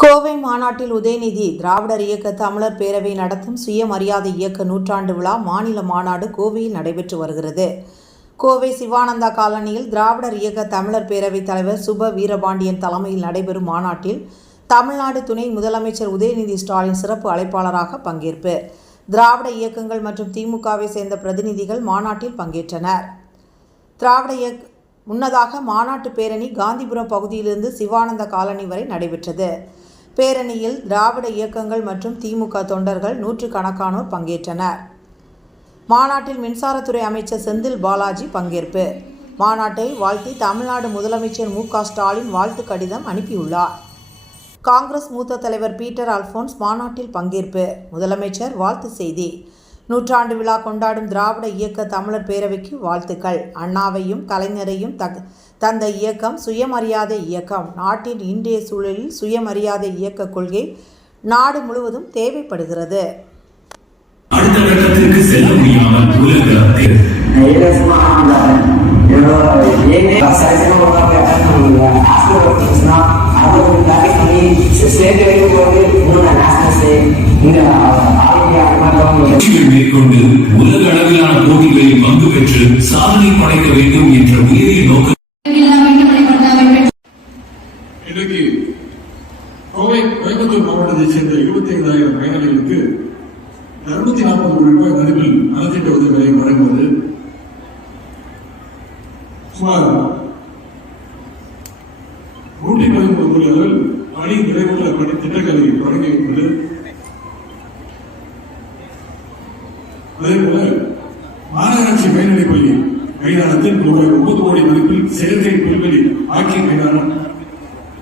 கோவை மாநாட்டில் உதயநிதி திராவிடர் இயக்க தமிழர் பேரவை நடத்தும் சுயமரியாதை இயக்க நூற்றாண்டு விழா மாநில மாநாடு கோவையில் நடைபெற்று வருகிறது. கோவை சிவானந்தா காலனியில் திராவிடர் இயக்க தமிழர் பேரவைத் தலைவர் சுப வீரபாண்டியன் தலைமையில் நடைபெறும் மாநாட்டில் தமிழ்நாடு துணை முதலமைச்சர் உதயநிதி ஸ்டாலின் சிறப்பு அழைப்பாளராக பங்கேற்பு. திராவிட இயக்கங்கள் மற்றும் திமுகவை சேர்ந்த பிரதிநிதிகள் மாநாட்டில் பங்கேற்றனர். திராவிட இயக்க முன்னதாக மாநாட்டு பேரணி காந்திபுரம் பகுதியிலிருந்து சிவானந்த காலனி வரை நடைபெற்றது. பேரணியில் திராவிட இயக்கங்கள் மற்றும் திமுக தொண்டர்கள் நூற்றுக்கணக்கானோர் பங்கேற்றனர். மாநாட்டில் மின்சாரத்துறை அமைச்சர் செந்தில் பாலாஜி பங்கேற்பு. மாநாட்டை வாழ்த்தி தமிழ்நாடு முதலமைச்சர் மு க ஸ்டாலின் வாழ்த்து கடிதம் அனுப்பியுள்ளார். காங்கிரஸ் மூத்த தலைவர் பீட்டர் அல்போன்ஸ் மாநாட்டில் பங்கேற்பு. முதலமைச்சர் வாழ்த்து செய்தி. நூற்றாண்டு விழா கொண்டாடும் திராவிட இயக்க தமிழர் பேரவைக்கு வாழ்த்துக்கள். அண்ணாவையும் கலைஞரையும் தக் தந்த இயக்கம் சுயமரியாதை இயக்கம். நாட்டின் இன்றைய சூழலில் சுயமரியாதை இயக்க கொள்கை நாடு முழுவதும் தேவைப்படுகிறது. அடுத்த கட்டத்திற்கு செல்ல முடியாமல் மேற்கொண்டு உலக அளவிலான போட்டிகளில் பங்கு பெற்று சாதனை படைக்க வேண்டும் என்ற உயரிய நோக்கம் இன்றைக்கு கோவை கோயம்புத்தூர் மாவட்டத்தை சேர்ந்த இருபத்தி ஐந்தாயிரம் பயனாளிகளுக்கு இருநூத்தி நாற்பது கோடி ரூபாய் மதிப்பில் நலத்திட்ட உதவிகளை வழங்குவது சுமார் நூற்றி முதல் பணி நிறைவுள்ள பணி திட்டங்களை தொடங்கி வைப்பது அதேபோல மாநகராட்சி மேல்நிலை பள்ளி மைதானத்தில் ரூபாய் ஒன்பது கோடி மதிப்பில் செயற்கை புல்வெளி ஆக்கிய மைதானம்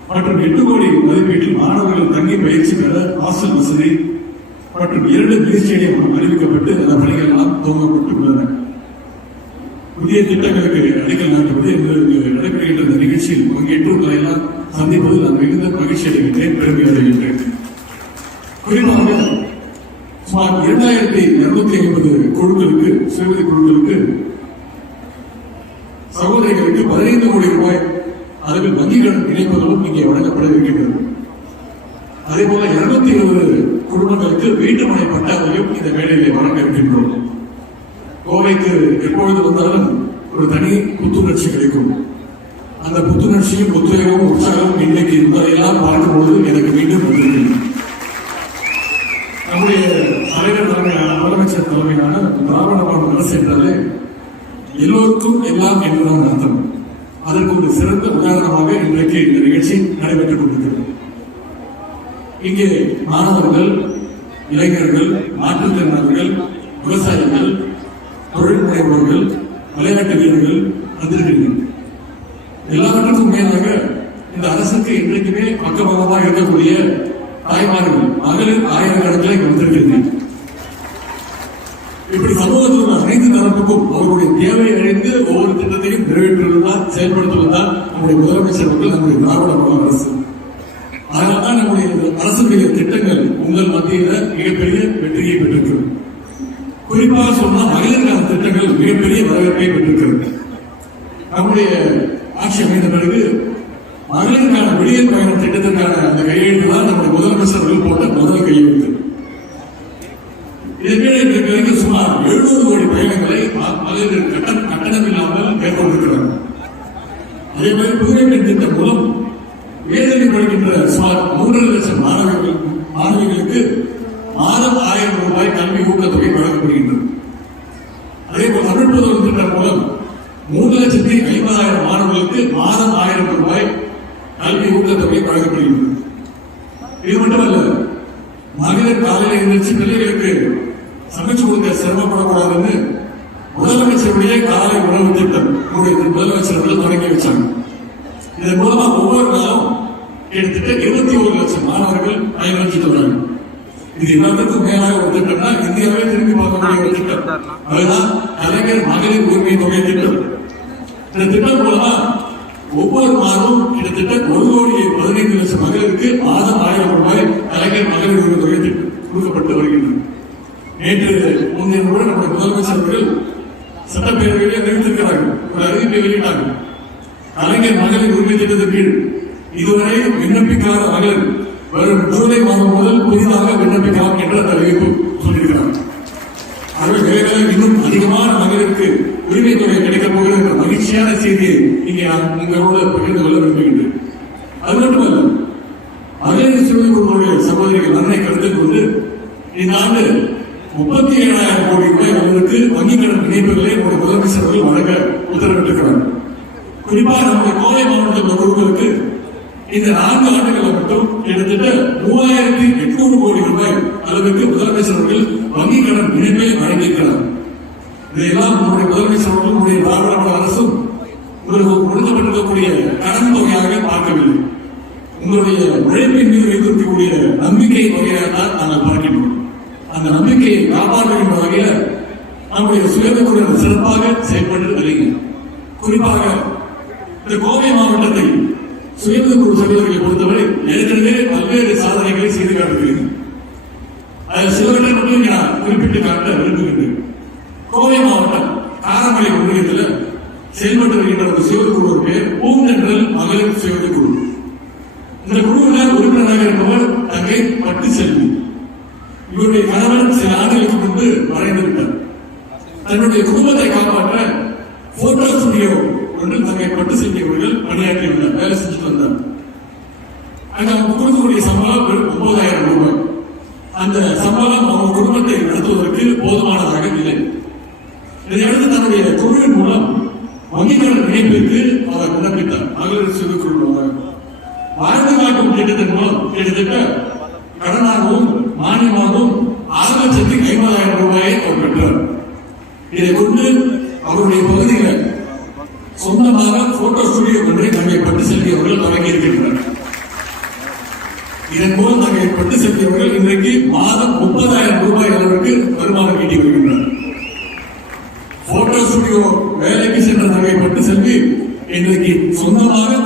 மற்றும் எட்டு கோடி மதிப்பீட்டில் மாணவர்கள் தங்கி பயிற்சி பெற ஹாஸ்டல் வசதி மற்றும் இரண்டு மினி ஸ்டேடியம் அறிவிக்கப்பட்டு அந்த பணிகள் எல்லாம் துவங்கப்பட்டுள்ளன. புதிய திட்டங்களுக்கு அடிக்கல் நாட்டுவது எங்களுக்கு நடைபெறுகின்ற நிகழ்ச்சியில் பங்கேற்று எல்லாம் சந்திப்பதில் நான் மிகுந்த மகிழ்ச்சி அடைகின்றேன் பெருமை அடைகின்றேன். குறிப்பாக சுமார் இரண்டாயிரத்தி இருநூத்தி ஐம்பது குழுக்களுக்கு சுயமதி குழுக்களுக்கு சகோதரிகளுக்கு பதினைந்து கோடி ரூபாய் அளவில் வங்கிகள் கடன் இணைப்பதும் இங்கே வழங்கப்பட இருக்கின்றது. அதே போல இருநூத்தி இருபது குடும்பங்களுக்கு வீட்டுமனை பட்டாவையும் இந்த வேலையிலே வழங்க இருக்கின்றோம். கோவைக்கு எப்பொழுது வந்தாலும் ஒரு தனி புத்துணர்ச்சி கிடைக்கும். அந்த புத்துணர்ச்சியும் உத்வேகமும் உற்சாகமும் இன்னைக்கு இருப்பதையெல்லாம் பார்க்கும்போது எனக்கு மீண்டும் வந்திருக்கிறது நம்முடைய தலைவர் தலைமையான முதலமைச்சர் தலைமையான திராவிட மாடல் அரசு என்றாலே எல்லோருக்கும் எல்லாம் என்றுதான் அர்த்தம். அதற்கு ஒரு சிறந்த உதாரணமாக இன்றைக்கு இந்த நிகழ்ச்சி நடைபெற்றுக் கொண்டிருக்கிறது. இங்கே மாணவர்கள் இளைஞர்கள் மாற்றுத்திறனாளர்கள் விவசாயிகள் தொழில் முனைவோர்கள் விளையாட்டு வீரர்கள் வந்திருக்கின்றனர் எல்லாவற்றுக்கும் மேலாக இந்த அரசுக்கு இன்றைக்குமே பக்கபலமாக இருக்கக்கூடிய தாய்மார்கள் மகளிர் ஆயிரக்கணக்கில் இங்கு வந்திருக்கிறீர்கள் இப்படி சமூகத்தில் அனைத்து தரப்புக்கும் அவருடைய தேவை அறிந்து ஒவ்வொரு திட்டத்தையும் நிறைவேற்றுவதுதான் செயல்படுத்துவதுதான் நம்முடைய முதலமைச்சர் அவர்கள் நம்முடைய திராவிட அரசு அரசு. அதனால்தான் நம்முடைய அரசுடைய திட்டங்கள் உங்கள் மத்தியில் மிகப்பெரிய வெற்றியை பெற்றிருக்கிறது. குறிப்பாக சொன்னால் மகளிருக்கான திட்டங்கள் மிகப்பெரிய வரவேற்பை பெற்றிருக்கிறது. நம்முடைய ஆட்சி அமைந்த பிறகு மகளிருக்கான விடியல் பயணம் திட்டத்திற்கான அந்த கையெழுத்து தான் நம்முடைய முதலமைச்சர் அவர்கள் போட்ட முதல் கையெழுத்து. இதற்கு சுமார் எழுநூறு கோடி பயணங்களை மகளிர் கட்டணம் கட்டணம் இல்லாமல் மேற்கொண்டிருக்கிறார் அதே மாதிரி புதுமைப்பெண் திட்டம் மூலம் வேதனை படிக்கின்ற சுமார் மூன்றரை லட்சம் மாணவர்கள் மாணவிகளுக்கு மாதம் ஆயிரம் ரூபாய் கல்வி ஊக்கத்தொகை வழங்கப்படுகின்றது. அதே போல் தமிழ் புதல் திட்டம் மூலம் மாணவர்களுக்கு மாதம் ஆயிரம் ரூபாய் கல்வி ஊக்கத்தொகை வழங்கப்படுகிறது. இது மட்டுமல்ல மகளிர் காலையில் எழுந்திரிச்சு பிள்ளைகளுக்கு சமைச்சு கொடுக்க சிரமப்படக்கூடாதுன்னு முதலமைச்சருடைய காலை உணவு திட்டம் நம்முடைய முதலமைச்சர் தொடங்கி வச்சாங்க. இதன் மூலமா ஒவ்வொரு நாளும் கிட்டத்தட்ட இருபத்தி ஒரு லட்சம் மாணவர்கள் பயனளிச்சுட்டு வராங்க. இது எல்லாத்துக்கும் மேலாக ஒரு திட்டம்னா இந்தியாவே திரும்பி பார்க்கக்கூடிய ஒரு திட்டம். அதுதான் கலைஞர் மகளிர் உரிமை தொகை திட்டம். இந்த திட்டம் மூலமா ஒவ்வொரு மாதமும் கிட்டத்தட்ட ஒரு கோடி பதினைந்து லட்சம் மகளிருக்கு மாதம் ஆயிரம் ரூபாய் கலைஞர் மகளிர் உரிமை தொகை திட்டம் கொடுக்கப்பட்டு வருகின்றன நேற்று முந்தைய கூட நம்முடைய முதலமைச்சர் அவர்கள் சட்டப்பேரவையிலே நிறுத்திருக்கிறார்கள் ஒரு அறிவிப்பை வெளியிட்டார்கள். கலைஞர் மகளிர் உரிமை திட்டத்தின் கீழ் இதுவரை விண்ணப்பிக்காத மகளிர் வரும் ஜூலை மாதம் முதல் புதிதாக விண்ணப்பிக்கலாம் என்ற அறிவிப்பு சொல்லியிருக்கிறார் அருள் விரைவில் இன்னும் அதிகமான மகளிருக்கு உரிமை தொகை கிடைக்கப் போகிறது என்ற மகிழ்ச்சியான செய்தியை இங்கே நான் உங்களோடு பகிர்ந்து கொள்ள விரும்புகின்றேன். அது மட்டுமல்ல மகளிர் சுய சகோதரிகள் நன்மை கருத்தில் கொண்டு இந்த ஆண்டு முப்பத்தி ஏழாயிரம் கோடி ரூபாய் அவர்களுக்கு வங்கிக் கடன் இணைப்புகளை ஒரு முதலமைச்சர்கள் வழங்க உத்தரவிட்டிருக்கிறார். குறிப்பாக நம்முடைய கோவை மாவட்டத்தில் உள்ளவர்களுக்கு இந்த நான்கு ஆண்டுகளை மட்டும் கிட்டத்தட்ட மூவாயிரத்தி எட்நூறு கோடி ரூபாய் அளவுக்கு முதலமைச்சர் அவர்கள் வங்கிக் கடன் இணைப்பை வழங்கியிருக்கிறார். இதையெல்லாம் நம்முடைய முதலமைச்சர் அவர்கள் நம்முடைய திராவிட அரசும் உங்களுக்கு கொடுக்கப்பட்டிருக்கக்கூடிய கடன் தொகையாக பார்க்கவில்லை. உங்களுடைய உழைப்பின் மீது வைத்திருக்கக்கூடிய நம்பிக்கை தொகையாக தான் நாங்கள் பார்க்கின்றோம். அந்த நம்பிக்கையை காப்பாற்றுகின்ற வகையில் நம்முடைய சுயதொழில் சிறப்பாக செயல்பட்டு வருகிறோம் குறிப்பாக இந்த கோவை மாவட்டத்தை சுயநிதி குழு தலைவர்களை பொறுத்தவரை ஏற்கனவே பல்வேறு சாதனைகளை செய்து காட்டுகிறீர்கள் அதில் சிலவற்றை மட்டும் நான் குறிப்பிட்டு காட்ட விரும்புகின்றேன். கோவை மாவட்டம் காரமலை ஒன்றியத்தில் செயல்பட்டு வருகின்ற ஒரு சுயநிதி குழு பேர் பூந்தென்றல் மகளிர் சுயநிதி குழு இந்த குழுவில் உறுப்பினராக இருப்பவர் தங்கை பட்டு செல்வி இவருடைய கணவன் சில ஆண்டுகளுக்கு முன்பு மறைந்து விட்டார். தன்னுடைய குடும்பத்தை காப்பாற்ற போட்டோ ஸ்டுடியோ ஒன்று தங்கை பட்டு செல்வி அவர்கள் பணியாற்றி வந்தார் வேலை செஞ்சுட்டு வந்தார் அங்க அவங்க கொடுக்கக்கூடிய சம்பளம் வெறும் ஒன்பதாயிரம் ரூபாய். அந்த சம்பளம் அவங்க குடும்பத்தை நடத்துவதற்கு போதுமானதாக இல்லை. இதையடுத்து தன்னுடைய குழுவின் மூலம் வங்கிகள் இணைப்பிற்கு அவர் விண்ணப்பித்தார். மகளிர் சிறு குழுவாக. வாழ்ந்து காக்கும் திட்டத்தின் மூலம் கிட்டத்தட்ட கடனாகவும் மானியமாகவும் ஆறு லட்சத்தி ஐம்பதாயிரம் ரூபாயை அவர் பெற்றார். இதை கொண்டு அவருடைய பகுதியில் இதன் மூலம் தங்கை பட்டு செல்கிறவர்கள் இன்றைக்கு மாதம் முப்பதாயிரம் ரூபாய் அளவுக்கு வருமானம் ஈட்டி வருகின்றனர். போட்டோ ஸ்டுடியோ வேலைக்கு சென்ற நகை பட்டு செல்வி இன்றைக்கு சொந்தமாக